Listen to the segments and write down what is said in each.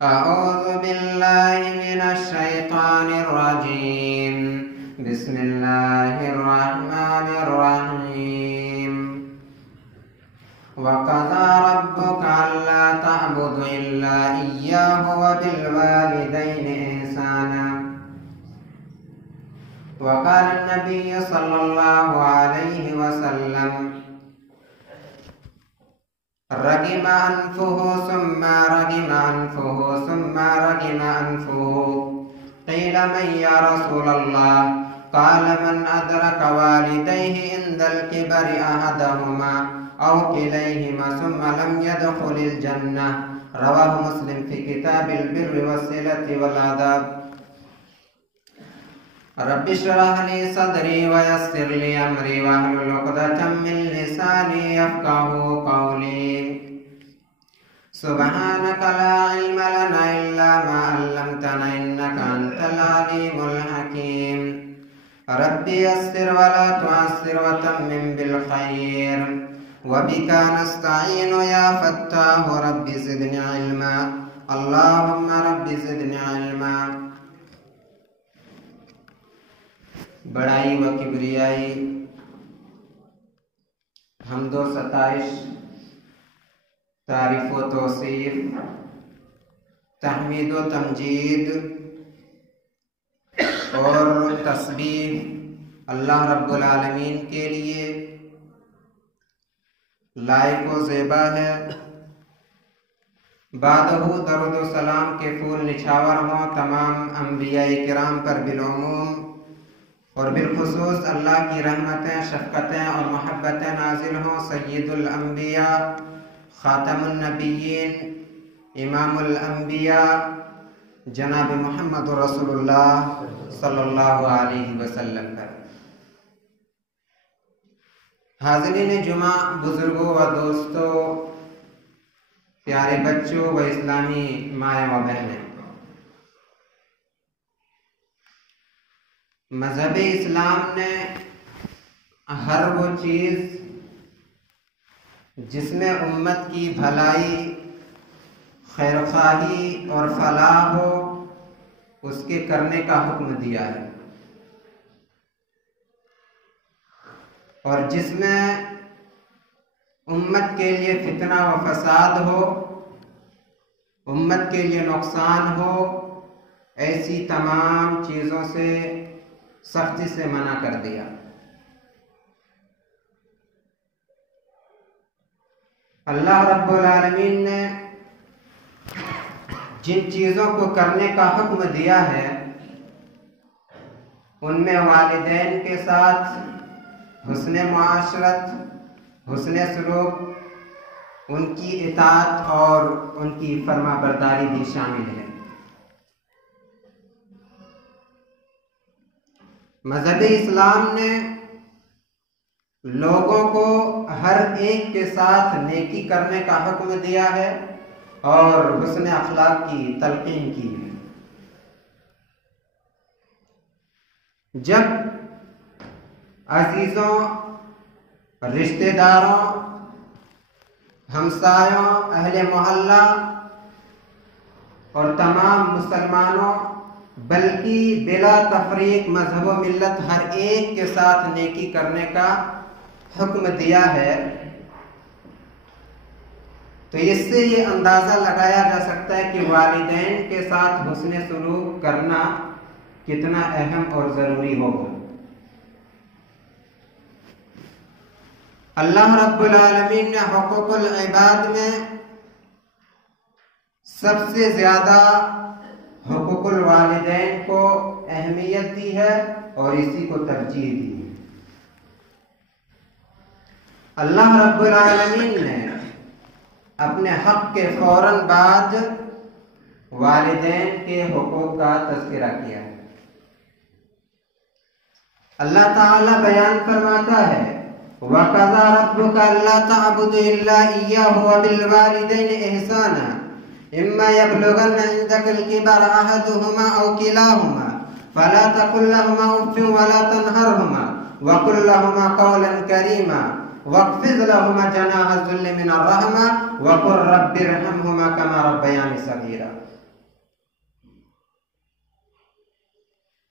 अऊज़ु बिल्लाहि मिनश शैतानिर रजीम। बिस्मिल्लाहिर रहमानिर रहीम। वक़ज़ा रब्बुका अल्ला तअबुदु इल्ला इय्याहु व बिल वालिदैनि ihsana। वक़ाल नबिय्यु सल्लल्लाहु अलैहि वसल्लम रगिमा अनफुहु सुम्मा रगिमा अनफुहु सुम्मा रगिमा अनफुहु। क़ील मन या रसूलल्लाह? क़ाल मन अदरक वालिदैहि इंदल किबरि अहदहुमा औ किलैहिमा सुम्मा लम यदखुलिल जन्नह। रवाहु मुस्लिम फ़ी किताबिल बिर्रि वस्सिलति वल आदाब। रब्बि इश्रह ली सदरी व यस्सिर ली अमरी वहलुल उक़दतम मिन लिसानी यफ़क़हू क़ौली। सुब्हानका ला इल्म लना इल्ला मा अल्लमतना इन्नका अंतल अलीमुल हकीम। रब्बि यस्सिर व ला तुअस्सिर व तम्मिम बिल खैर व बिका नस्तईनु या फत्ताहु रब्बि ज़िदनी इल्मा। अल्लाहुम्मा रब्बि ज़िदनी इल्मा। बड़ाई व किबरियाई, हम्दो सताइश, तारीफ़ व तौसीफ़, तहमीद व तमजीद और तस्बीह अल्लाह रब्बुल आलमीन के लिए लायक व ज़ेबा है। बादहू दरूद व सलाम के फूल निछावर हों तमाम अंबिया किराम पर बिलउमूम और बिलखुसूस अल्लाह की रहमतें, शफ़क़तें और महब्बतें नाजिल हों सय्यिदुल अंबिया, ख़ातमुन नबिय्यीन, इमामुल अंबिया जनाब मुहम्मद रसूलुल्लाह सल्लल्लाहु अलैहि वसल्लम पर। हाज़िरीन जुमा, बुज़ुर्गों व दोस्तों, प्यारे बच्चों व इस्लामी माए व बहनें, मज़हब इस्लाम ने हर वो चीज़ जिसमें उम्मत की भलाई, खैरख्वाही और फलाह हो, उसके करने का हुक्म दिया है। और जिसमें उम्मत के लिए फितना व फसाद हो, उम्मत के लिए नुकसान हो, ऐसी तमाम चीज़ों से सख्ती से मना कर दिया। अल्लाह रब्बुल आलमीन ने जिन चीज़ों को करने का हुक्म दिया है उनमें वालिदैन के साथ हुस्ने मुआशरत, हुस्ने सलूक, उनकी इताअत और उनकी फरमाबरदारी भी शामिल है। मज़हब इस्लाम ने लोगों को हर एक के साथ नेकी करने का हुक्म दिया है और हुस्ने अखलाक की तलकीन की है। जब अजीज़ों, रिश्तेदारों, हमसायों, अहले मोहल्ला और तमाम मुसलमानों बल्कि बिला तफरीक मजहब व मिल्लत हर एक के साथ नेकी करने का हुक्म दिया है, तो इससे ये अंदाज़ा लगाया जा सकता है कि वालिदैन के साथ हुस्ने सलूक करना कितना अहम और ज़रूरी होगा। अल्लाह रब्बुल आलमीन ने हुकूकुल इबाद में सबसे ज़्यादा हुकूकुल वालिदैन को अहमियत दी है और इसी को तरजीह दी है। अल्लाह रब्बुल आलमीन ने अपने हक़ के फ़ौरन बाद वालिदैन के हुकूक का तज़किरा किया है। अल्लाह ताला बयान फरमाता है वक़ज़ा रब्बुका अल्ला तअबुदु इल्ला इय्याहु व बिल वालिदैनि ihsana इम्मा यबलुगन्ना इंदकल किबर अहदुहुमा औ किलाहुमा फला तकुल लहुमा उफ़्फ़िन वला तनहरहुमा वक़ुल लहुमा क़ौलन करीमा वक़्फ़िज़ लहुमा जनाह ज़ुल्लि मिनर रहमा वक़ुल रब्बिरहमहुमा कमा रब्बयानी सग़ीरा।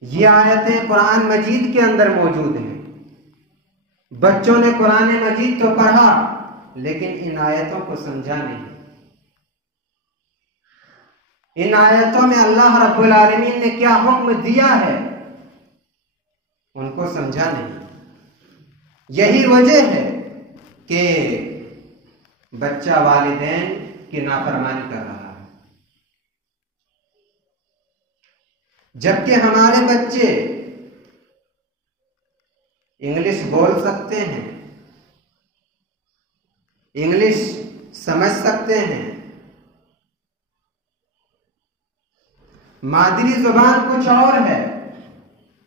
ये आयतें कुरान मजीद के अंदर मौजूद हैं। बच्चों ने कुरान मजीद तो पढ़ा, लेकिन इन आयतों को समझा नहीं। इन आयतों में अल्लाह रब्बुल आलमीन ने क्या हुक्म दिया है उनको समझा नहीं। यही वजह है कि बच्चा वालिदैन की नाफरमानी कर रहा है, जबकि हमारे बच्चे इंग्लिश बोल सकते हैं, इंग्लिश समझ सकते हैं, मादरी जुबान कुछ और है,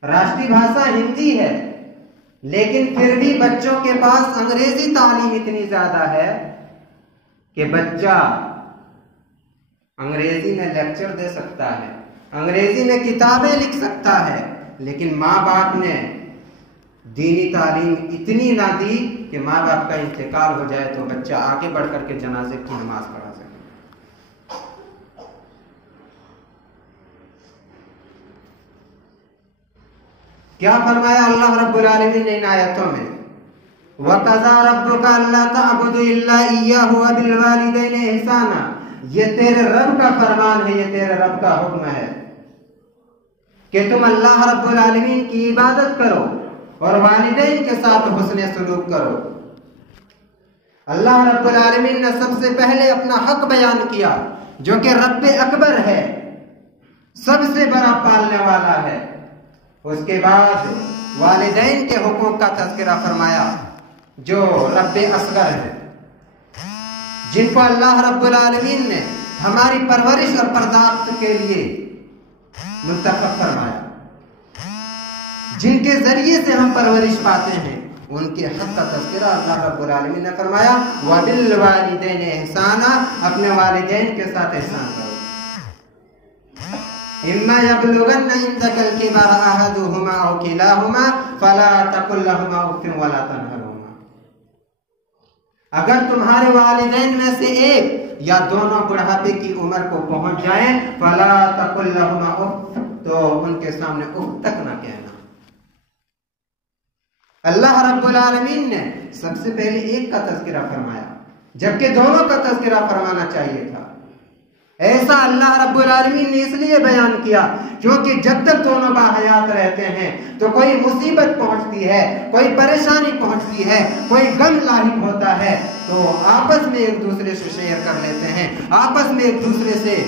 राष्ट्रीय भाषा हिंदी है, लेकिन फिर भी बच्चों के पास अंग्रेजी तालीम इतनी ज्यादा है कि बच्चा अंग्रेजी में लेक्चर दे सकता है, अंग्रेजी में किताबें लिख सकता है, लेकिन माँ बाप ने दीनी तालीम इतनी ना दी कि माँ बाप का इंतकाल हो जाए तो बच्चा आगे बढ़ करके जनाजे की नमाज पढ़ा सके। क्या फरमाया अल्लाह रब्बुल आलमीन ने इन आयतों में, वक़ज़ा रब्बुका अल्ला तअबुदु इल्ला इय्याहु व बिल वालिदैनि इहसाना। ये तेरे रब का फरमान है, ये तेरे रब का हुक्म है कि तुम अल्लाह रब्बुल आलमीन की इबादत करो और वालिदैन के साथ हुस्न सलूक करो। अल्लाह रब्बुल आलमीन ने सबसे पहले अपना हक बयान किया, जो कि रब्ब अकबर है, सबसे बड़ा पालने वाला है। उसके बाद वालिदैन के हुकूक का तज़किरा फरमाया, जो रब्ब असगर है, जिनको अल्लाह रब्बुल आलमीन ने हमारी परवरिश और पर्दाश्त के लिए मुंतखब फरमाया, जिनके जरिए से हम परवरिश पाते हैं, उनके हक का तज़किरा अल्लाह रब्बुल आलमीन ने फरमाया, व बिल वालिदैन एहसाना, अपने वालिदैन के साथ एहसान करो। इम्मा यबलुगन्ना इंदकल किबर अहदुहुमा औ किलाहुमा फला तकुल लहुमा उफ़्फ़िन वला तनहरुमा। अगर तुम्हारे वालिदैन में से एक या दोनों बुढ़ापे की उम्र को पहुंच जाए, फला तकुल लहुमा उफ़्फ़, तो उनके सामने उफ़्फ़ तक ना कहना। अल्लाह रब्बुल आलमीन ने सबसे पहले एक का तज़किरा फरमाया, जबकि दोनों का तज़किरा फरमाना चाहिए था। ऐसा अल्लाह रब्बुल आलमीन ने इसलिए बयान किया क्योंकि जब तक दोनों बाहयात रहते हैं तो कोई मुसीबत पहुंचती है, कोई परेशानी पहुंचती है, कोई गम लाहिक होता है, तो आपस में एक दूसरे से शेयर कर लेते हैं, आपस में एक दूसरे से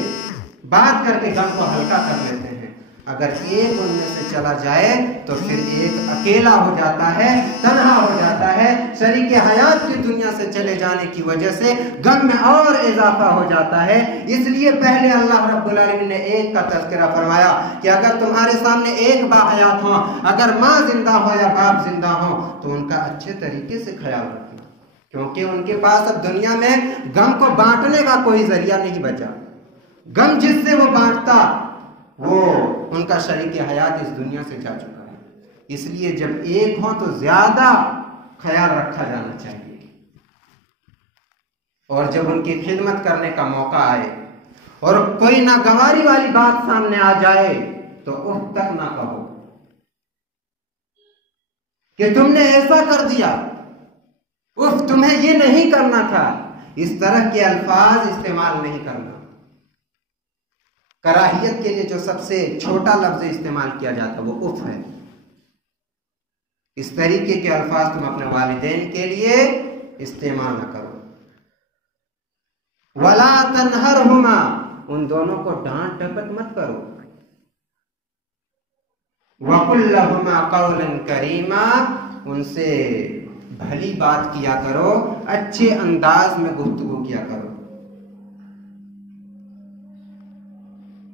बात करके गम को हल्का कर लेते हैं। अगर एक उनमें से चला जाए तो फिर एक अकेला हो जाता है, तन्हा हो जाता है। शरीके हयात की दुनिया से चले जाने की वजह से गम में और इजाफा हो जाता है। इसलिए पहले अल्लाह रब्बुल आलमीन ने एक का तज़किरा फरमाया कि अगर तुम्हारे सामने एक बाहयात हो, अगर माँ जिंदा हो या बाप जिंदा हो, तो उनका अच्छे तरीके से ख्याल रखना, क्योंकि उनके पास अब दुनिया में गम को बांटने का कोई जरिया नहीं बचा। गम जिससे वो बांटता, वो उनका शरीक हयात इस दुनिया से जा चुका है। इसलिए जब एक हो तो ज्यादा ख्याल रखा जाना चाहिए, और जब उनकी खिदमत करने का मौका आए और कोई नागवारी वाली बात सामने आ जाए तो उफ तक ना कहो कि तुमने ऐसा कर दिया, उफ तुम्हें ये नहीं करना था। इस तरह के अल्फाज इस्तेमाल नहीं करना। कराहियत के लिए जो सबसे छोटा लफ्ज इस्तेमाल किया जाता है वो उफ है। इस तरीके के अल्फाज तुम अपने वालिदैन के लिए इस्तेमाल न करो। वला तनहरहुमा, उन दोनों को डांट डपट मत करो। वकुल लहुमा कौलन करीमा, उनसे भली बात किया करो, अच्छे अंदाज में गुफ्तगू किया करो।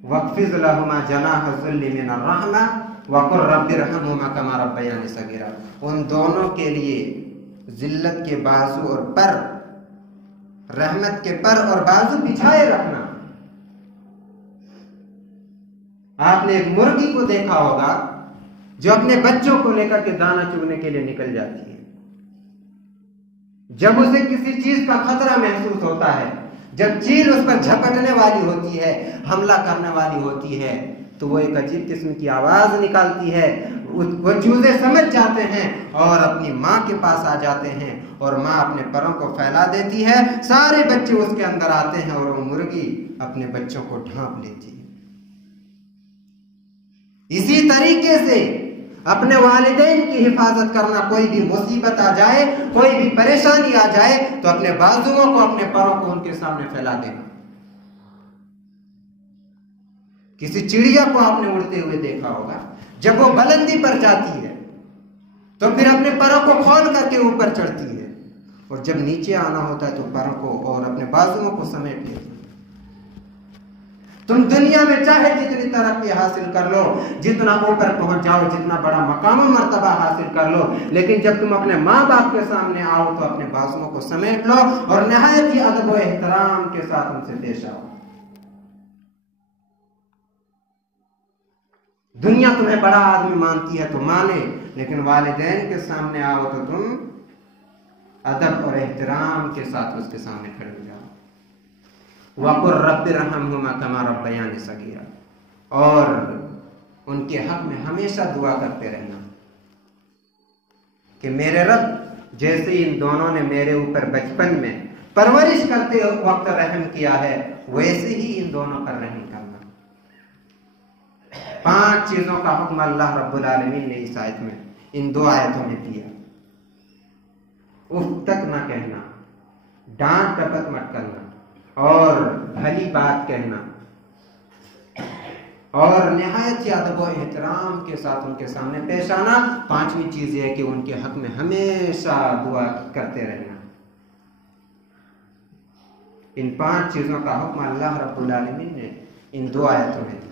वक़्फ़िज़ लहुमा जनाह ज़ुल्लि मिनर रहमा वक़ुल रब्बिरहमहुमा कमा रब्बयानी सगीरा। उन दोनों के लिए जिल्लत के बाजू और पर, रहमत के पर और बाजू बिछाए रखना। आपने एक मुर्गी को देखा होगा जो अपने बच्चों को लेकर के दाना चुगने के लिए निकल जाती है। जब उसे किसी चीज का खतरा महसूस होता है, जब चील उस पर झपटने वाली होती है, हमला करने वाली होती है, तो वो एक अजीब किस्म की आवाज़ निकालती है। वो चूजे समझ जाते हैं और अपनी माँ के पास आ जाते हैं और माँ अपने परों को फैला देती है, सारे बच्चे उसके अंदर आते हैं और वो मुर्गी अपने बच्चों को ढांप लेती है। इसी तरीके से अपने वालिदैन की हिफाजत करना, कोई भी मुसीबत आ जाए, कोई भी परेशानी आ जाए तो अपने बाजुओं को, अपने परों को उनके सामने फैला देना। किसी चिड़िया को आपने उड़ते हुए देखा होगा, जब वो बुलंदी पर जाती है तो फिर अपने परों को खोल करके ऊपर चढ़ती है और जब नीचे आना होता है तो परों को और अपने बाजुओं को समेट लेती है। तुम दुनिया में चाहे जितनी तरक्की हासिल कर लो, जितना ऊपर पहुंच जाओ, जितना बड़ा मकाम मर्तबा हासिल कर लो, लेकिन जब तुम अपने माँ बाप के सामने आओ तो अपने बाजुओं को समेट लो और निहायत ही अदब व एहतराम के साथ उनसे पेश आओ। दुनिया तुम्हें बड़ा आदमी मानती है तो माने, लेकिन वालिदैन के सामने आओ तो तुम अदब और एहतराम के साथ उसके सामने खड़े हो जाओ। वक़ुर रब्बिरहम्हुमा कमा रब्बयानी सगीरा, और उनके हक में हमेशा दुआ करते रहना कि मेरे रब जैसे इन दोनों ने मेरे ऊपर बचपन में परवरिश करते वक्त रहम किया है, वैसे ही इन दोनों पर रहम करना। 5 चीजों का हुक्म अल्लाह रब्बुल आलमीन ने इस आयत में, इन 2 आयतों में दिया। उफ तक ना कहना, डांट टपक मत करना, और भली बात कहना, और निहायत ही अदब व एहतराम के साथ उनके सामने पेश आना। 5वीं चीज है कि उनके हक में हमेशा दुआ करते रहना। इन 5 चीजों का हुक्म अल्लाह रब्बुल आलमीन ने इन 2 आयतों में दिया।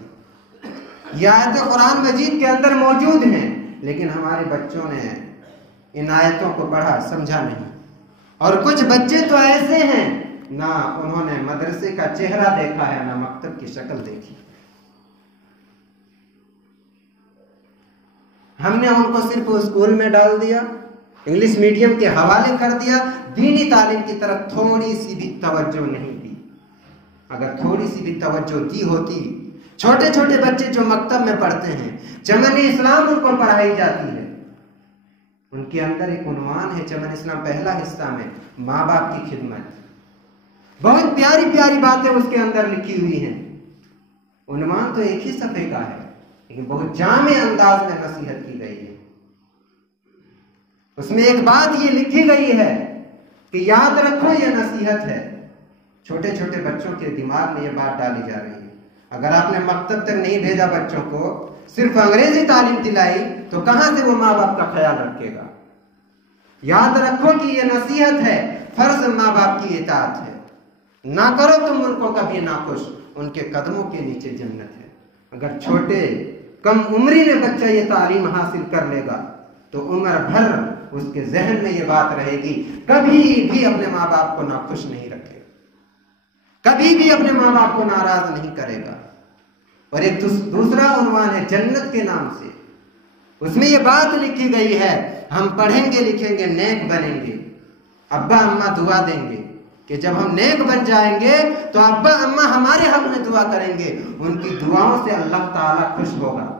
ये आयतें कुरान मजीद के अंदर मौजूद हैं, लेकिन हमारे बच्चों ने इन आयतों को पढ़ा, समझा नहीं। और कुछ बच्चे तो ऐसे हैं, ना उन्होंने मदरसे का चेहरा देखा है, ना मकतब की शक्ल देखी। हमने उनको सिर्फ स्कूल में डाल दिया, इंग्लिश मीडियम के हवाले कर दिया, दीनी तालीम की तरफ थोड़ी सी भी तवज्जो नहीं दी। अगर थोड़ी सी भी तवज्जो दी होती, छोटे छोटे बच्चे जो मकतब में पढ़ते हैं, चमन इस्लाम उनको पढ़ाई जाती है, उनके अंदर एक उन्वान है चमन इस्लाम पहला हिस्सा में, माँ बाप की खिदमत। बहुत प्यारी प्यारी बातें उसके अंदर लिखी हुई हैं। उन्वान तो एक ही सफ़े का है, लेकिन बहुत जामे अंदाज में नसीहत की गई है। उसमें एक बात ये लिखी गई है कि याद रखो ये नसीहत है। छोटे छोटे बच्चों के दिमाग में ये बात डाली जा रही है। अगर आपने मकतब तक नहीं भेजा बच्चों को, सिर्फ अंग्रेजी तालीम दिलाई, तो कहां से वो माँ बाप का ख्याल रखेगा। याद रखो कि ये नसीहत है, फर्ज माँ बाप की इताअत है। ना करो तुम उनको कभी नाखुश, उनके कदमों के नीचे जन्नत है। अगर छोटे कम उम्री में बच्चा ये तालीम हासिल कर लेगा तो उम्र भर उसके जहन में ये बात रहेगी, कभी भी अपने माँ बाप को नाखुश नहीं रखेगा, कभी भी अपने माँ बाप को नाराज नहीं करेगा। और एक दूसरा उन्वान है जन्नत के नाम से, उसमें ये बात लिखी गई है, हम पढ़ेंगे लिखेंगे नेक बनेंगे, अब्बा अम्मा दुआ देंगे कि जब हम नेक बन जाएंगे तो अब्बा अम्मा हमारे हक में दुआ करेंगे, उनकी दुआओं से अल्लाह ताला खुश होगा।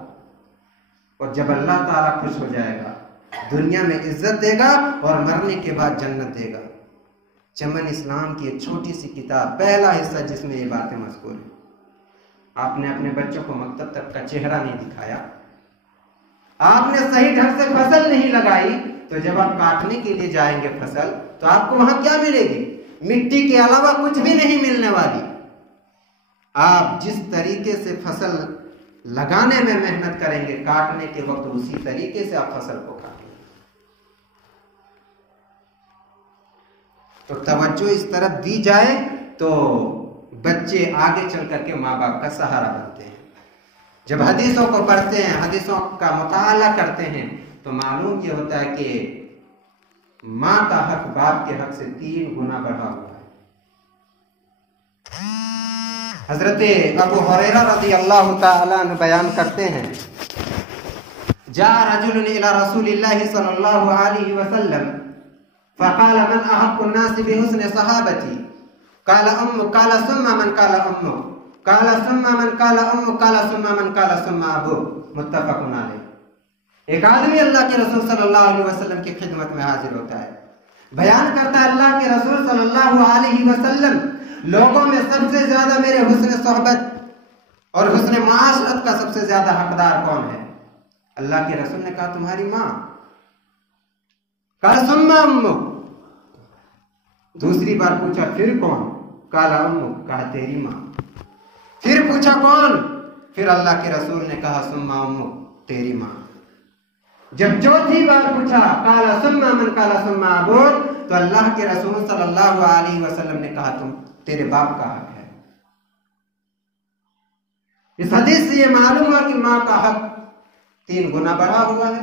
और जब अल्लाह ताला खुश हो जाएगा, दुनिया में इज्जत देगा और मरने के बाद जन्नत देगा। चमन इस्लाम की एक छोटी सी किताब, पहला हिस्सा जिसमें ये बातें मज़कूर हैं। आपने अपने बच्चों को मकतब तक का चेहरा नहीं दिखाया, आपने सही ढंग से फसल नहीं लगाई, तो जब आप काटने के लिए जाएंगे फसल, तो आपको वहां क्या मिलेगी? मिट्टी के अलावा कुछ भी नहीं मिलने वाली। आप जिस तरीके से फसल लगाने में मेहनत करेंगे, काटने के वक्त उसी तरीके से आप फसल को काटेंगे। तो तवज्जो इस तरफ दी जाए तो बच्चे आगे चल करके माँ बाप का सहारा बनते हैं। जब हदीसों को पढ़ते हैं, हदीसों का मुताला करते हैं, तो मालूम ये होता है कि माँ का हक बाप के हक से 3 गुना बढ़ा हुआ है। हजरत अबू हुरैरा रज़ी अल्लाह ताला अन्हु बयान करते हैं, जा रजुलन इला रसूलिल्लाहि सल्लल्लाहु अलैहि वसल्लम फ़क़ाल मन अहब्बुन नास बिहुस्नि सहाबती, क़ाल उम्मुक, क़ाल सुम्मा मन, क़ाल उम्मुक, काला सुम्मा मन काला उम्मुक काला सुम्मा मन काला सुम्मा अबूक, मुत्तफक़ुन अलैह। एक आदमी अल्लाह के रसूल सल्लल्लाहु अलैहि वसल्लम की खिदमत में हाजिर होता है, बयान करता है अल्लाह के रसूल सल्लल्लाहु अलैहि वसल्लम, लोगों में सबसे ज्यादा मेरे हुस्न सोहबत और हुस्न माशरत का सबसे ज्यादा हकदार कौन है? अल्लाह के रसूल ने कहा तुम्हारी माँ। काला सुम्मा उम्मुक। दूसरी बार पूछा फिर कौन? काला उम्मुक, कहा तेरी माँ। फिर पूछा कौन? फिर अल्लाह के रसूल ने कहा सुम्मा उम्मुक, तेरी माँ। जब चौथी बार पूछा काला सुम्मा मन काला सुम्मा अबूक, तो अल्लाह के रसूल सल्लल्लाहु अलैहि वसल्लम ने कहा तुम तेरे बाप का हक है। इस हदीस से ये मालूम हुआ कि माँ का हक 3 गुना बढ़ा हुआ है,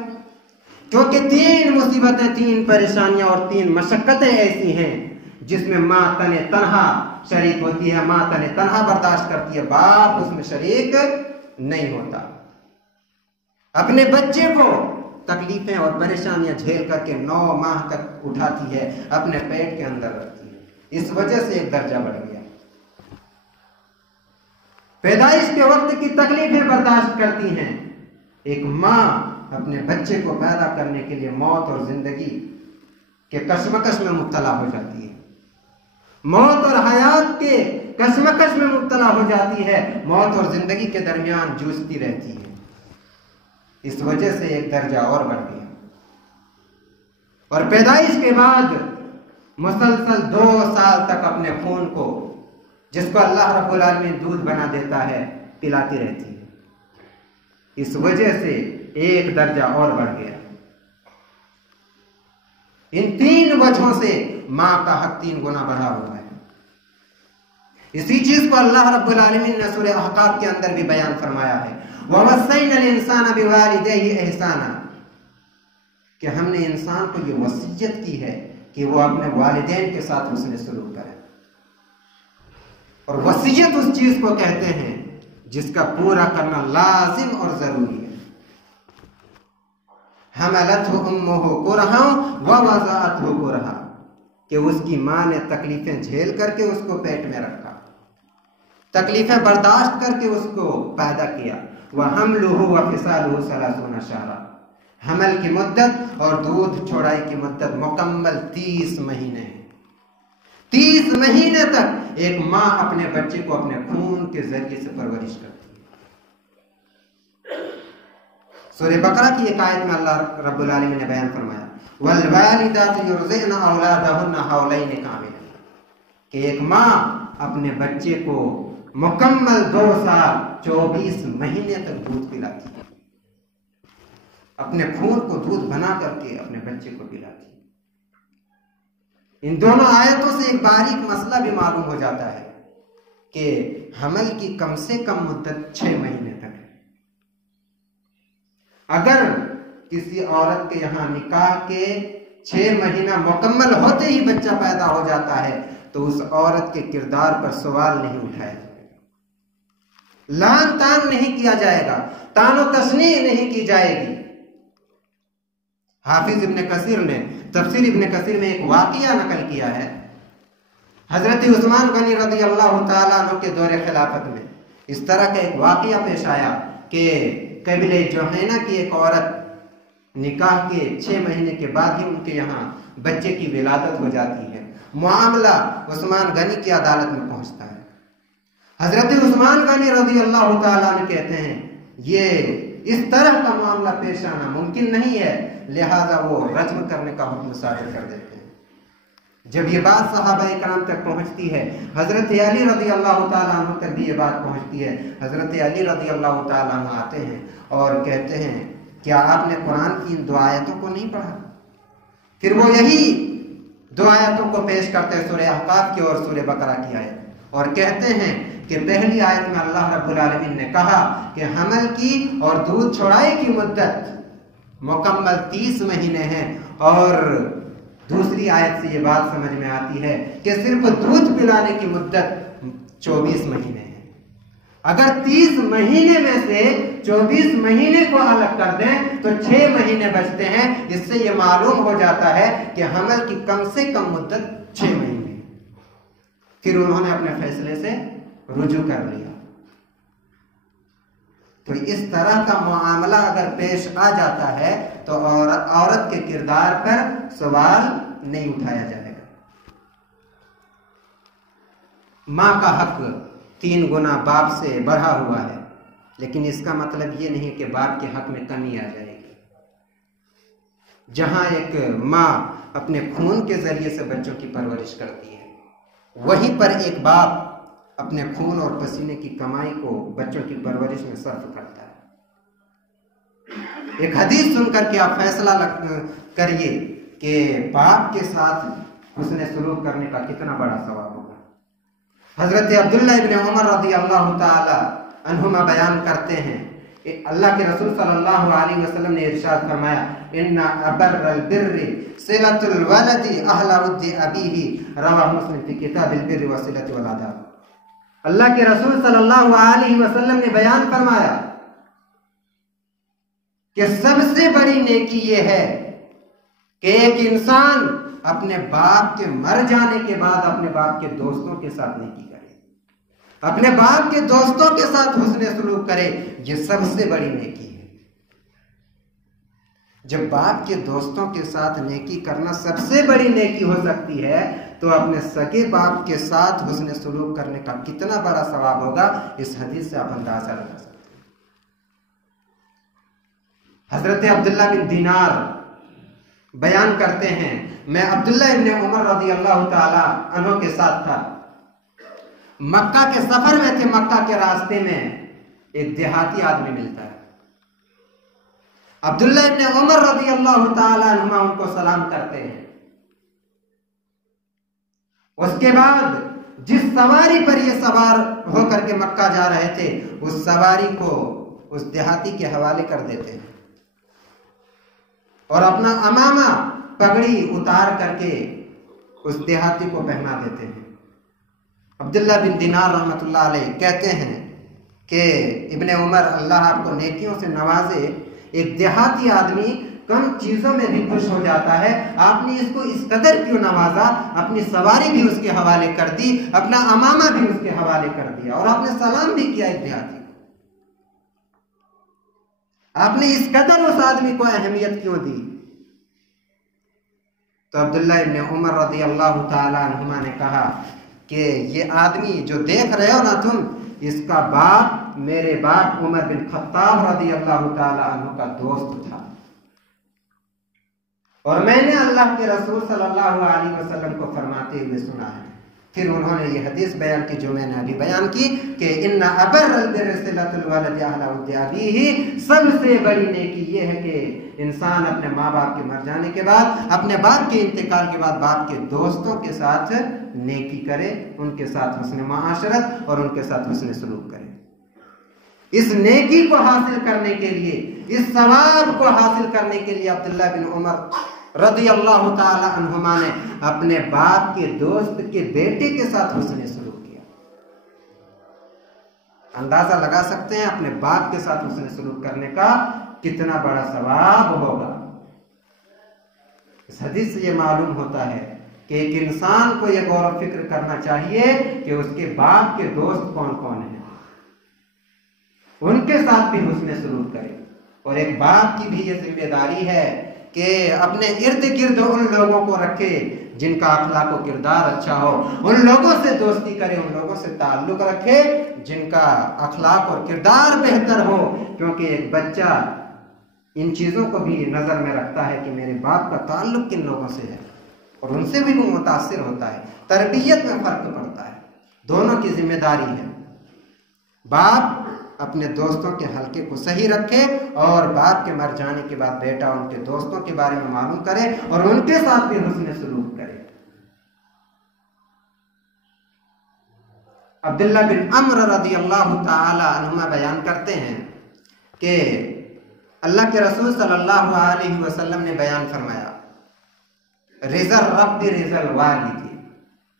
क्योंकि 3 मुसीबतें, 3 परेशानियां और 3 मशक्कतें ऐसी हैं जिसमें माँ तने तन्हा शरीक होती है, माँ तने तन्हा बर्दाश्त करती है, बाप उसमें शरीक नहीं होता। अपने बच्चे को तकलीफें और परेशानियां झेल करके 9 माह तक उठाती है, अपने पेट के अंदर रखती है। इस वजह से एक दर्जा बढ़ गया। पैदाइश के वक्त की तकलीफें बर्दाश्त करती हैं। एक माँ अपने बच्चे को पैदा करने के लिए मौत और जिंदगी के कश्मकश में मुब्तला हो जाती है, मौत और हयात के कश्मकश में मुब्तला हो जाती है, मौत और जिंदगी के दरमियान जूझती रहती है। इस वजह से एक दर्जा और बढ़ गया। और पैदाइश के बाद मुसलसल 2 साल तक अपने खून को, जिसको अल्लाह रब्बुल आलमीन दूध बना देता है, पिलाती रहती है। इस वजह से एक दर्जा और बढ़ गया। इन 3 वजहों से माँ का हक 3 गुना बढ़ा हुआ है। इसी चीज को अल्लाह रब्बुल आलमीन ने सूरह अहकाफ के अंदर भी बयान फरमाया है, ववस्सैनल इंसाना बिवालिदैहि एहसाना, कि हमने इंसान को ये वसीयत की है कि वो अपने वालिदैन के साथ हुस्न सलूक करे। और वसीयत उस चीज को कहते हैं जिसका पूरा करना लाजिम और जरूरी है। हमलतहु उम्मुहु कुरहा व वज़अतहु कुरहा, कि उसकी माँ ने तकलीफें झेल करके उसको पेट में रखा, तकलीफें बर्दाश्त करके उसको पैदा किया। वह हमलुहु व फिसालुहु 30 शहरा, हमल की मुद्दत और दूध छोड़ाई की मुद्दत मुकम्मल 30 महीने है। 30 महीने तक एक माँ अपने बच्चे को अपने खून के जरिए से परवरिश करती है। सूरह बकरा की एक आयत में अल्लाह रब्बुल आलमीन ने बयान फरमाया, वल वालिदातु युरज़िअना औलादहुन्ना हौलैन कामिलैन, कि एक माँ अपने बच्चे को मुकम्मल 2 साल 24 महीने तक दूध पिलाती है, अपने खून को दूध बना करके अपने बच्चे को पिलाती है। इन दोनों आयतों से एक बारीक मसला भी मालूम हो जाता है कि हमल की कम से कम मुद्दत 6 महीने तक है। अगर किसी औरत के यहाँ निकाह के 6 महीना मुकम्मल होते ही बच्चा पैदा हो जाता है तो उस औरत के किरदार पर सवाल नहीं उठाया जाएगा, लान तान नहीं किया जाएगा, तानो तस्नीह नहीं की जाएगी। हाफिज इब्न कसीर ने तफसीर इब्न कसीर में एक वाक़िया नकल किया है। हजरत उस्मान गनी रज़ी अल्लाह ताला अन्हु के दौरे खिलाफत में इस तरह का एक वाक़िया पेश आया कि कबीले जुहैना की एक औरत निकाह के 6 महीने के बाद ही उनके यहाँ बच्चे की विलादत हो जाती है। मामला उस्मान गनी की अदालत में पहुंचता है। हजरत उस्मान गनी रज़ी अल्लाह ताला अन्हु कहते हैं ये इस तरह का मामला पेश आना मुमकिन नहीं है, लिहाजा वो रज्म करने का हुक्म सादिर कर देते हैं। जब ये बात सहाबा इकराम तक पहुंचती है, हजरत अली रज़ी अल्लाह ताला अन्हु तक भी ये बात पहुंचती है। हजरत अली रज़ी अल्लाह ताला अन्हु आते हैं और कहते हैं क्या आपने कुरान की इन 2 आयतों को नहीं पढ़ा? फिर वो यही 2 आयतों को पेश करते हैं, सूरह अहकाफ की और सूरह बकरा की आयत, और कहते हैं कि पहली आयत में अल्लाह रब्बुल आलमीन ने कहा कि हमल की और दूध छोड़ाई की मुद्दत मुकम्मल 30 महीने हैं, और दूसरी आयत से ये बात समझ में आती है कि सिर्फ दूध पिलाने की मुद्दत 24 महीने है। अगर 30 महीने में से 24 महीने को अलग कर दें तो 6 महीने बचते हैं। इससे ये मालूम हो जाता है कि हमल की कम से कम मुद्दत 6 महीने। फिर उन्होंने अपने फैसले से रुजू कर लिया तो इस तरह का मामला अगर पेश आ जाता है तो औरत के किरदार पर सवाल नहीं उठाया जाएगा। माँ का हक 3 गुना बाप से बढ़ा हुआ है, लेकिन इसका मतलब ये नहीं कि बाप के हक में कमी आ जाएगी। जहां एक माँ अपने खून के जरिए से बच्चों की परवरिश करती है, वहीं पर एक बाप अपने खून और पसीने की कमाई को बच्चों की परवरिश में सर्फ करता है। एक हदीस सुनकर के आप फैसला करिए कि बाप के साथ उसने सलूक करने का कितना बड़ा सवाब होगा। हजरत अब्दुल्लाह इब्न उमर रज़ियल्लाहु ताला अन्हुमा बयान करते हैं, अल्लाह के रसूल सल्लल्लाहु अलैहि वसल्लम ने इरशाद फरमाया, इन्ना अबर्रल बिर्रि सिलतुल वलदी अहला उद्दी अबीही, रवाह मुस्लिम फी किताबिल बिर्रि व सिलति वल आदाब। अल्लाह के रसूल सल्लल्लाहु अलैहि वसल्लम ने बयान फरमाया कि सबसे बड़ी नेकी ये है कि एक इंसान अपने बाप के मर जाने के बाद अपने बाप के दोस्तों के साथ नेकी करे, अपने बाप के दोस्तों के साथ हुस्न सलूक करे। ये सबसे बड़ी नेकी है। जब बाप के दोस्तों के साथ नेकी करना सबसे बड़ी नेकी हो सकती है, तो अपने सगे बाप के साथ हुस्न सलूक करने का कितना बड़ा सवाब होगा, इस हदीस से आप अंदाजा लगा सकते हैं। हजरत अब्दुल्लाह बिन दीनार बयान करते हैं, मैं अब्दुल्लाह इब्न उमर रज़ियल्लाहु ताला अन्हु के साथ था, मक्का के सफर में थे। मक्का के रास्ते में एक देहाती आदमी मिलता है। अब्दुल्ला इब्न उमर रज़ियल्लाहु ताला अन्हुमा उनको सलाम करते हैं। उसके बाद जिस सवारी पर ये सवार होकर के मक्का जा रहे थे, उस सवारी को उस देहाती के हवाले कर देते हैं और अपना अमामा पगड़ी उतार करके उस देहाती को पहना देते हैं। अब्दुल्ला बिन दीनार रहमतुल्लाह अलैह कहते हैं कि इब्ने उमर, अल्लाह आपको नेकियों से नवाजे, एक देहाती आदमी कम चीजों में भी खुश हो जाता है, आपने इसको इस कदर क्यों नवाजा, अपनी सवारी भी उसके हवाले कर दी, अपना अमामा भी उसके हवाले कर दिया और आपने सलाम भी किया इस देहाती को। आपने इस कदर उस आदमी को अहमियत क्यों दी? तो अब्दुल्ला इब्न उमर रज़ियल्लाहु ताला अन्हुमा ने कहा कि ये आदमी जो देख रहे हो ना तुम, इसका बाप मेरे बाप उमर बिन खत्ताब रज़ियल्लाहु ताला अन्हु का दोस्त था और मैंने अल्लाह के रसूल सल्लल्लाहु अलैहि वसल्लम को फरमाते हुए सुना है। फिर उन्होंने ये हदीस बयान की जो मैंने अभी बयान की कि इन्ना अबर्रल बिर्रि सिलतुल वलदी अहला उद्दी अबीही, सबसे बड़ी नेकी ये है कि इंसान अपने माँ बाप के मर जाने के बाद, अपने बाप के इंतकाल के बाद बाप के दोस्तों के साथ नेकी करे, उनके साथ हुस्न मुआशरत और उनके साथ हुस्न सलूक करे। इस नेकी को हासिल करने के लिए, इस सवाब को हासिल करने के लिए अब्दुल्ला बिन उमर रज़ियल्लाहु ताला अन्हुमा ने अपने बाप के दोस्त के बेटे के साथ हुस्न सलूक किया। अंदाजा लगा सकते हैं अपने बाप के साथ हुस्न सलूक करने का कितना बड़ा सवाब होगा। इस हदीस से ये मालूम होता है कि एक इंसान को यह गौर फिक्र करना चाहिए कि उसके बाप के दोस्त कौन कौन हैं, उनके साथ भी हुस्न सलूक करे। और एक बाप की भी ये जिम्मेदारी है कि अपने इर्द गिर्द उन लोगों को रखे जिनका अखलाक व किरदार अच्छा हो, उन लोगों से दोस्ती करे, उन लोगों से ताल्लुक रखे जिनका अखलाक और किरदार बेहतर हो, क्योंकि एक बच्चा इन चीज़ों को भी नज़र में रखता है कि मेरे बाप का ताल्लुक किन लोगों से है और उनसे भी वो मुतासिर होता है। तरबियत में फ़र्क पड़ता है, दोनों की जिम्मेदारी है। बाप अपने दोस्तों के हल्के को सही रखे और बाप के मर जाने के बाद बेटा उनके दोस्तों के बारे में मालूम करे और उनके साथ भी हुस्न सलूक करे। अब्दुल्ला बिन अम्र रज़ियल्लाहु ताला अन्हुमा बयान करते हैं कि अल्लाह के रसूल सल्लल्लाहु अलैहि वसल्लम ने बयान फरमाया, रिज़ल रब्बि रिज़ल वालिदी,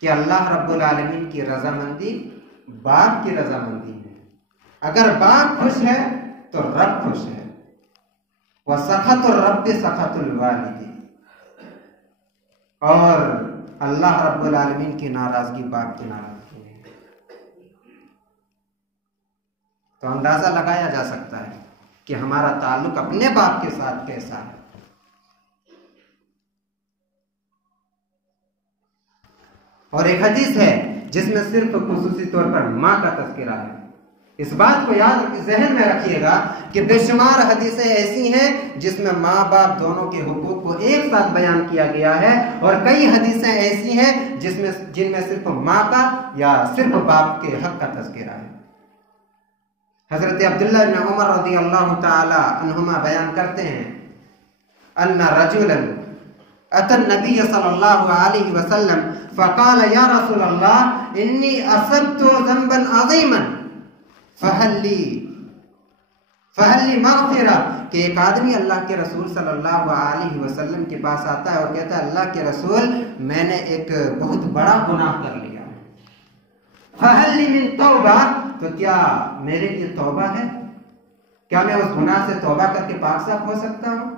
कि अल्लाह रब्बुल आलमीन की रजामंदी बाप की रजामंदी है। अगर बाप खुश है तो रब खुश है। वह सखतुर रब्बि सखतुल वालिदी, और अल्लाह रब्बुल आलमीन की नाराजगी बाप की नाराजगी है। तो अंदाजा लगाया जा सकता है कि हमारा ताल्लुक अपने बाप के साथ कैसा है। और एक हदीस है जिसमें सिर्फ खुसूसी तौर पर माँ का तज़किरा है। इस बात को याद जहन में रखिएगा कि बेशुमार हदीसें ऐसी हैं जिसमें माँ बाप दोनों के हुकूक को एक साथ बयान किया गया है, और कई हदीसें ऐसी हैं जिनमें सिर्फ माँ का या सिर्फ बाप के हक का तज़किरा है। हजरत अब्दुल्लाह इब्न उमर रज़ियल्लाहु ताला अन्हुमा बयान करते हैं, अन्ना रजुलन अतन नबी सल्लल्लाहु अलैहि वसल्लम फ़क़ाल या रसूल अल्लाह इन्नी असब्तु ज़ंबन अज़ीमन फहल्ली मग़फ़िरा, कि एक आदमी अल्लाह के रसूल सल्लल्लाहु अलैहि वसल्लम के पास आता है और कहता है, अल्लाह के रसूल मैंने एक बहुत बड़ा गुनाह कर लिया, फहल्ली मिन तौबा, तो क्या मेरे लिए तौबा है? क्या मैं उस गुनाह से तौबा करके पाक साफ हो सकता हूं?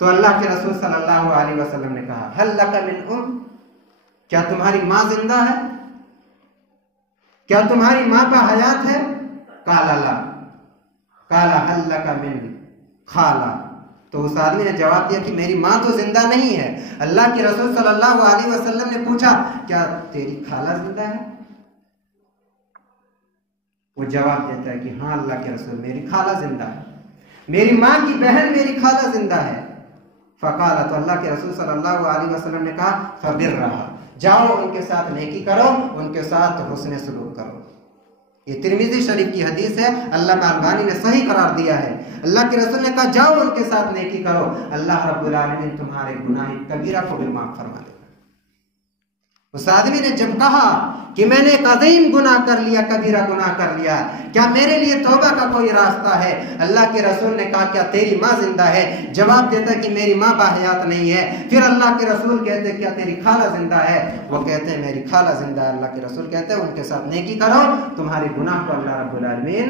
तो अल्लाह के रसूल सल्लल्लाहु अलैहि वसल्लम ने कहा, हल लका मिन क्या तुम्हारी माँ जिंदा है? क्या तुम्हारी माँ का हयात है? काला ला, काला हल लका मिन खाला, तो उस आदमी ने जवाब दिया कि मेरी माँ तो जिंदा नहीं है। अल्लाह के रसूल सल्लल्लाहु अलैहि वसल्लम ने पूछा, क्या तेरी खाला जिंदा है? वो जवाब देता है कि हाँ अल्लाह के रसूल मेरी खाला जिंदा है, मेरी माँ की बहन मेरी खाला जिंदा है। फ़क़ाला, तो अल्लाह के रसूल सल्लल्लाहु अलैहि वसल्लम ने कहा, फ़बिर्रहा, जाओ उनके साथ नेकी करो, उनके साथ हुस्न सलूक करो। ये तिर्मिज़ी शरीफ की हदीस है, अल्लामा अलबानी ने सही करार दिया है। अल्लाह के रसूल ने कहा जाओ उनके साथ नेकी करो, अल्लाह रब्बुल आलमीन तुम्हारे गुनाह कबीरा को भी माफ फरमा देगा। उस आदमी ने जब कहा कि मैंने एक अजीम गुनाह कर लिया, कबीरा गुनाह कर लिया, क्या मेरे लिए तौबा का कोई रास्ता है? अल्लाह के रसूल ने कहा क्या तेरी माँ जिंदा है? जवाब देता कि मेरी माँ बाहयात नहीं है। फिर अल्लाह के रसूल कहते क्या तेरी खाला जिंदा है? वो कहते हैं मेरी खाला जिंदा है। अल्लाह के रसूल कहते हैं उनके साथ नेकी करो, तुम्हारे गुनाह को अल्लाह रब्बुल आलमीन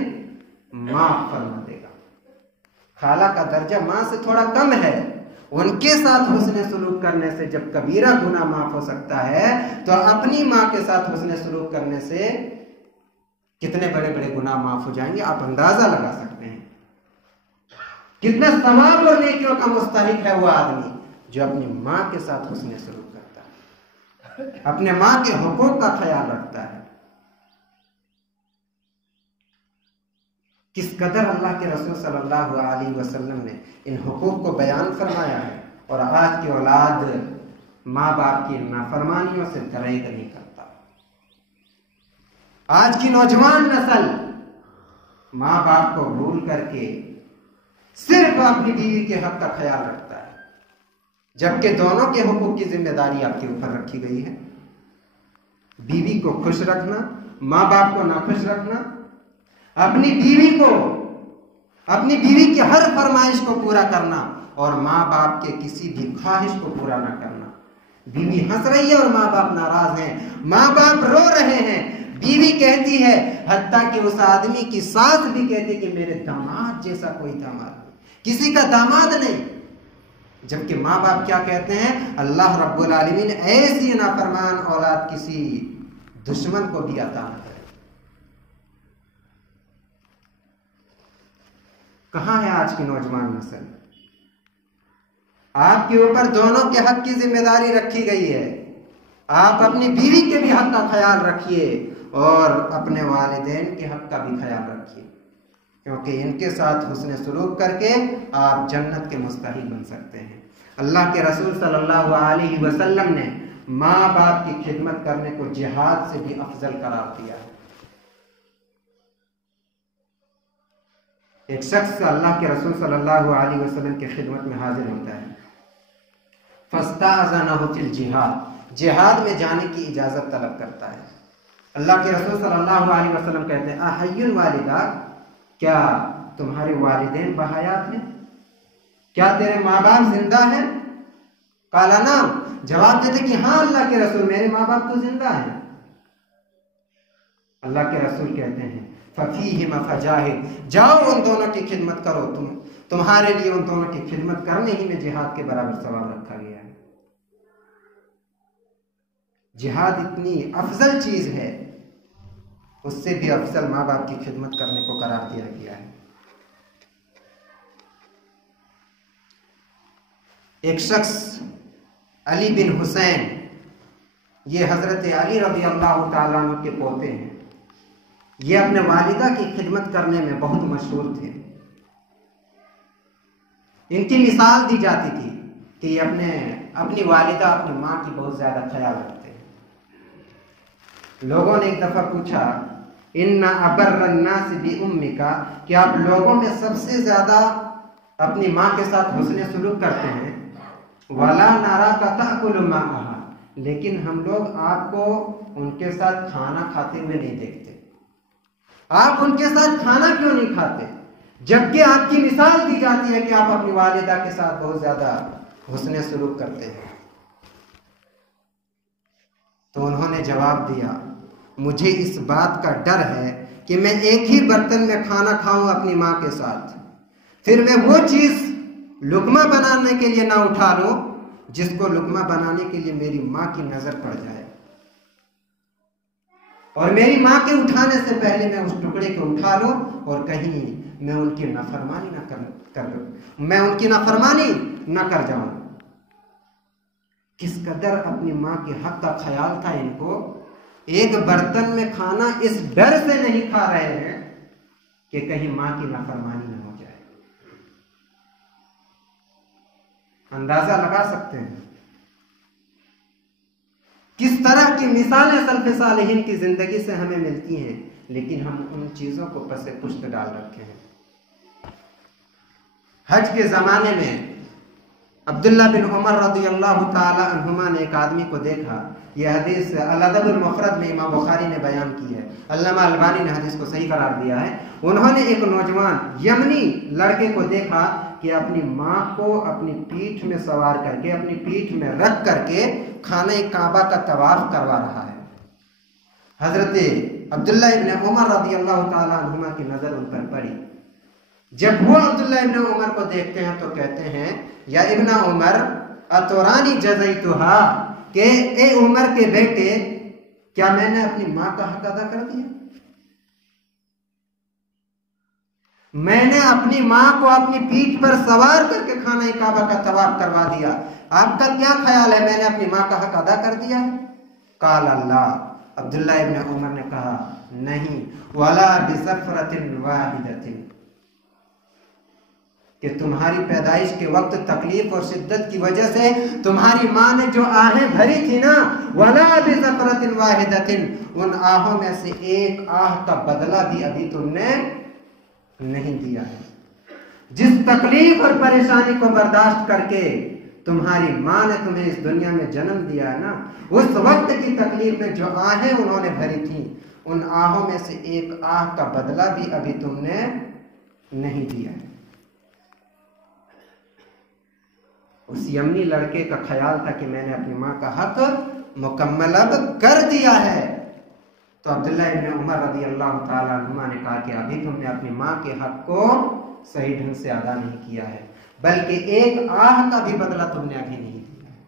माफ फरमा देगा। खाला का दर्जा माँ से थोड़ा कम है, उनके साथ हुस्न सलूक करने से जब कबीरा गुनाह माफ हो सकता है, तो अपनी माँ के साथ हुस्न सलूक करने से कितने बड़े बड़े गुनाह माफ हो जाएंगे, आप अंदाजा लगा सकते हैं। कितना सवाब और नेकियों का मुस्तहिक है वो आदमी जो अपनी माँ के साथ हुस्न सलूक करता है, अपने माँ के हुकूक का ख्याल रखता है। किस कदर अल्लाह के रसूल सल्लल्लाहु अलैहि वसल्लम ने इन हुकूक को बयान फरमाया है, और आज की औलाद माँ बाप की नाफरमानियों से दरेग नहीं करता। आज की नौजवान नस्ल माँ बाप को भूल करके सिर्फ अपनी बीवी के हक का ख्याल रखता है, जबकि दोनों के हुकूक की जिम्मेदारी आपके ऊपर रखी गई है। बीवी को खुश रखना, माँ बाप को नाखुश रखना, अपनी बीवी की हर फरमाइश को पूरा करना और माँ बाप के किसी भी ख्वाहिश को पूरा ना करना। बीवी हंस रही है और माँ बाप नाराज हैं, माँ बाप रो रहे हैं, बीवी कहती है, हत्ता कि उस आदमी की सास भी कहती है कि मेरे दामाद जैसा कोई दामाद नहीं, किसी का दामाद नहीं। जबकि माँ बाप क्या कहते हैं, अल्लाह रब्बुल आलमीन ऐसी नाफरमान औलाद किसी दुश्मन को भी अता न करे। कहाँ है आज की नौजवान नस्ल? आपके ऊपर दोनों के हक की जिम्मेदारी रखी गई है। आप अपनी बीवी के भी हक का ख्याल रखिए और अपने वालिदैन के हक का भी ख्याल रखिए, क्योंकि इनके साथ हुस्न सलूक करके आप जन्नत के मुस्तहिक बन सकते हैं। अल्लाह के रसूल सल्लल्लाहु अलैहि वसल्लम ने माँ बाप की खिदमत करने को जिहाद से भी अफजल करार दिया है। एक शख्स अल्लाह के रसूल सल्लल्लाहु अलैहि वसल्लम की खिदमत में हाजिर होता है, फस्ताज़नहु फिल जिहाद, जिहाद में जाने की इजाज़त तलब करता है। अल्लाह के रसूल सल्लल्लाहु अलैहि वसल्लम कहते हैं, अहय्युल वालिदा, क्या तुम्हारे वालिदैन बहयात हैं? क्या तेरे माँ बाप जिंदा हैं? काला नाम, जवाब देते कि हाँ अल्लाह के रसूल मेरे माँ बाप तो जिंदा हैं। अल्लाह के रसूल कहते हैं, फफीहिमा फजाहिद, जाओ उन दोनों की खिदमत करो, तुम्हारे लिए उन दोनों की खिदमत करने ही में जिहाद के बराबर सवाब रखा गया है। जिहाद इतनी अफजल चीज है उससे भी अफजल माँ बाप की खिदमत करने को करार दिया गया है। एक शख्स अली बिन हुसैन, ये हज़रत अली रज़ी अल्लाह ताला अन्हु के पोते हैं, ये अपने वालिदा की खिदमत करने में बहुत मशहूर थे। इनकी मिसाल दी जाती थी कि ये अपनी वालिदा, अपनी माँ की बहुत ज़्यादा ख्याल रखते हैं। लोगों ने एक दफ़ा पूछा, इन्ना अबर्रन्नास बि उम्मिका, कि आप लोगों में सबसे ज़्यादा अपनी माँ के साथ हुस्न सुलूक करते हैं। वला नारा का ताकुलु माहा, लेकिन हम लोग आपको उनके साथ खाना खाते हुए नहीं देखते। आप उनके साथ खाना क्यों नहीं खाते, जबकि आपकी मिसाल दी जाती है कि आप अपनी वालिदा के साथ बहुत ज्यादा हुस्न सुलूक करते हैं। तो उन्होंने जवाब दिया, मुझे इस बात का डर है कि मैं एक ही बर्तन में खाना खाऊं अपनी माँ के साथ, फिर मैं वो चीज लुकमा बनाने के लिए ना उठा लूं जिसको लुकमा बनाने के लिए मेरी माँ की नजर पड़ जाए, और मेरी माँ के उठाने से पहले मैं उस टुकड़े को उठा लूं और कहीं मैं उनकी नाफरमानी ना कर जाऊं। किस कदर अपनी माँ के हक का ख्याल था इनको। एक बर्तन में खाना इस डर से नहीं खा रहे हैं कि कहीं माँ की नाफरमानी ना हो जाए। अंदाजा लगा सकते हैं किस तरह की मिसालें सल्फ़े सालिहीन की जिंदगी से हमें मिलती हैं, लेकिन हम उन चीजों को पसे पुश्त डाल रखे हैं। हज के ज़माने में अब्दुल्ला बिन उमर रज़ियल्लाहु ताला अन्हुमा ने एक आदमी को देखा। यह हदीस अल-अदबुल मुफ़रद में इमाम बुखारी ने बयान की है, अल्लामा अलबानी ने हदीस को सही करार दिया है। उन्होंने एक नौजवान यमनी लड़के को देखा कि अपनी माँ को अपनी पीठ में सवार करके, अपनी पीठ में रख करके खाने काबा का तवाफ करवा रहा है। हज़रत अब्दुल्ला इब्न उमर रज़ियल्लाहु ताला अन्हुमा की नज़र उन पर पड़ी। जब वो अब्दुल्ला इब्न उमर को देखते हैं तो कहते हैं, या इब्न उमर अतोरानी जज़ैतुहा, के ए उमर के बेटे, क्या मैंने अपनी माँ का हक अदा कर दिया? मैंने अपनी माँ को अपनी पीठ पर सवार करके खाना काबा का तवाफ करवा दिया। आपका क्या ख्याल है, मैंने अपनी माँ का हक अदा कर दिया? काल अल्लाह, अब्दुल्ला इब्न उमर ने कहा, नहीं, वला बिसफरतिन वाहिदतिन, कि तुम्हारी पैदाइश के वक्त तकलीफ और शिद्दत की वजह से तुम्हारी माँ ने जो आहें भरी थी ना, वला बिसफरतिन वाहिदतिन, उन आहों में से एक आह का बदला भी अभी तुमने नहीं दिया है। जिस तकलीफ और परेशानी को बर्दाश्त करके तुम्हारी माँ ने तुम्हें इस दुनिया में जन्म दिया है ना, उस वक्त की तकलीफ में जो आहें उन्होंने भरी थी, उन आहों में से एक आह का बदला भी अभी तुमने नहीं दिया है। उस यमनी लड़के का ख्याल था कि मैंने अपनी माँ का हक मुकम्मल अब कर दिया है। तो अब्दुल्ला इब्न उमर रज़ियल्लाहु ताला अन्हुमा ने कहा कि अभी तुमने अपनी माँ के हक को सही ढंग से अदा नहीं किया है, बल्कि एक आह का भी बदला तुमने अभी नहीं दिया है।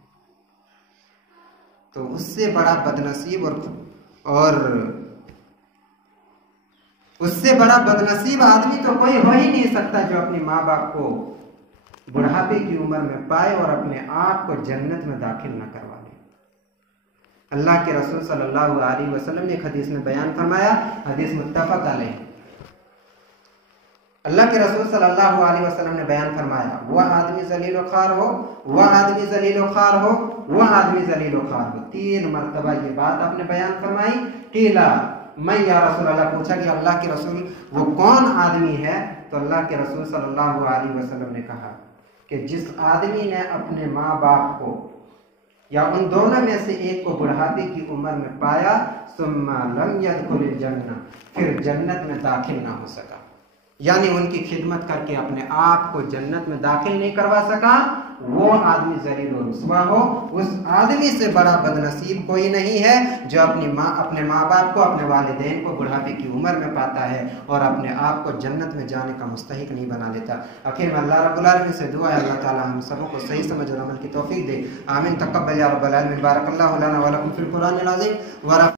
तो उससे बड़ा बदनसीब और उससे बड़ा बदनसीब आदमी तो कोई हो ही नहीं सकता जो अपनी माँ बाप को बुढ़ापे की उम्र में पाए और अपने आप को जन्नत में दाखिल न करवा ले। अल्लाह के रसूल सल्लल्लाहु अलैहि वसल्लम ने एक हदीस में बयान फरमाया, हदीस मुत्तफक अलैह, अल्लाह के रसूल सल्लल्लाहु अलैहि वसल्लम ने बयान फरमाया, वह आदमी जलील ख़ार हो, वह आदमी जलील ख़ार हो, वह आदमी जलील ख़ार हो। 3 मरतबा ये बात आपने बयान फरमाई। कीला मैं या रसूल अल्लाह, पूछा कि अल्लाह के रसूल वो कौन आदमी है? तो अल्लाह के रसूल सल्लल्लाहु अलैहि वसल्लम ने कहा कि जिस आदमी ने अपने माँ बाप को या उन दोनों में से एक को बुढ़ापे की उम्र में पाया, सुम्मा लम यदखुलिल जन्नह, फिर जन्नत में दाखिल ना हो सका, यानी उनकी खिदमत करके अपने आप को जन्नत में दाखिल नहीं करवा सका, वो आदमी ज़लील और रुस्वा हो। उस आदमी से बड़ा बदनसीब कोई नहीं है जो अपने माँ बाप को, अपने वालिदैन को बुढ़ापे की उम्र में पाता है और अपने आप को जन्नत में जाने का मुस्तहिक नहीं बना लेता। आखिर में अल्लाह रब्बुल आलमीन से दुआ है, अल्लाह ताला हम सबों को सही समझ और अमल की तौफीक दे। आमीन। तक़ब्बल या रब्बल आलमीन। बारकल्लाहु लना व लकुम फ़िल क़ुरानिल अज़ीम व